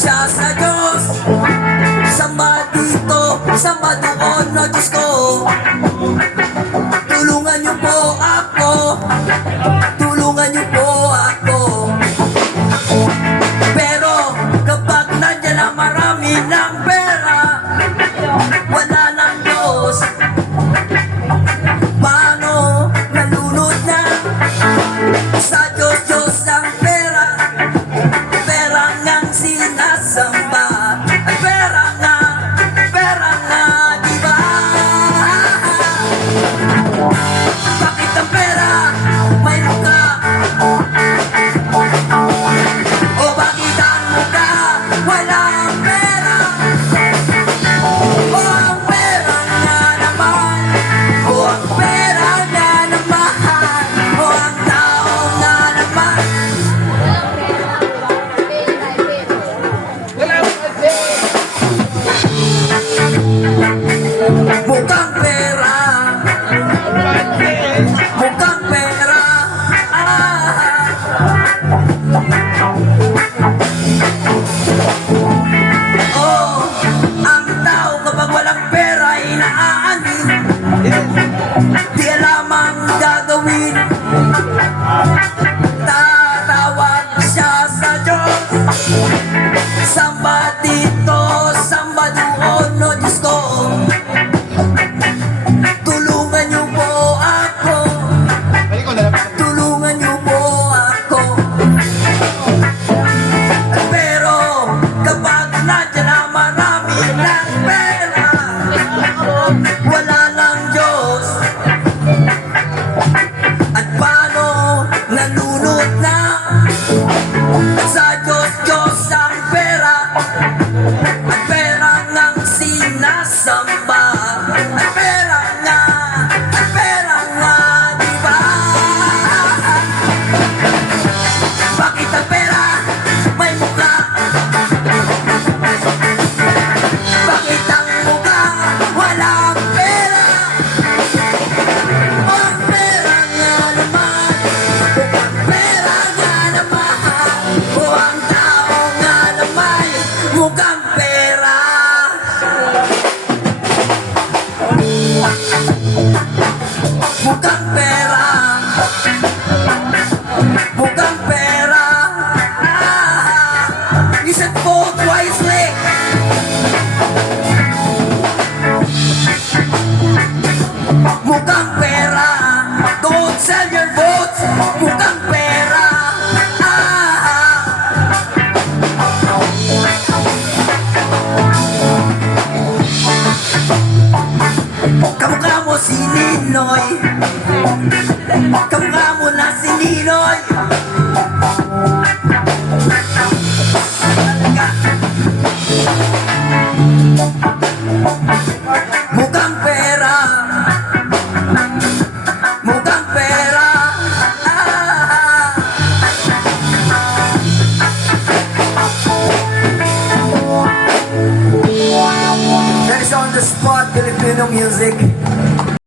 Siya sa Diyos, samba dito, samba doon, na Diyos ko. Tulungan niyo po ako, tulungan niyo po ako. Pero kapag nandiyan na marami ng pera, wala ng Diyos, paano nalunod na sa Diyos, Diyos ang pera, pera ngang sinasamba, pera nga, di ba? Bakit ang pera may mukha? O bakit ang mukha walang pera? O ang pera nga naman, o ang pera nga naman, o ang tao nga naman. Mukhang pera, mukhang pera, oh, ang tao kapag walang pera ay naaanin, di alam ang gagawin. Tatawag siya sa Diyos, samba dito, samba doon, no Diyos ko. Tulungan niyo po ako, tulungan niyo po ako. Pero kapag nandiyan na marami ng pera, wala ng Diyos. At paano nalunod na sa Diyos, Diyos ang pera, at pera ngang sinasamba, at pera nga, di ba? Bakit ang pera may mukha? Bakit ang mukha walang pera? O ang pera nga naman, o ang pera nga naman, o ang tao nga naman, mukhang pera. Mukhang pera, mukhang pera. You should vote wisely. Mukhang pera, don't sell your votes. Mukhang pera. Kamukha mo si Ninoy, kamukha mo na si Ninoy. Talaga.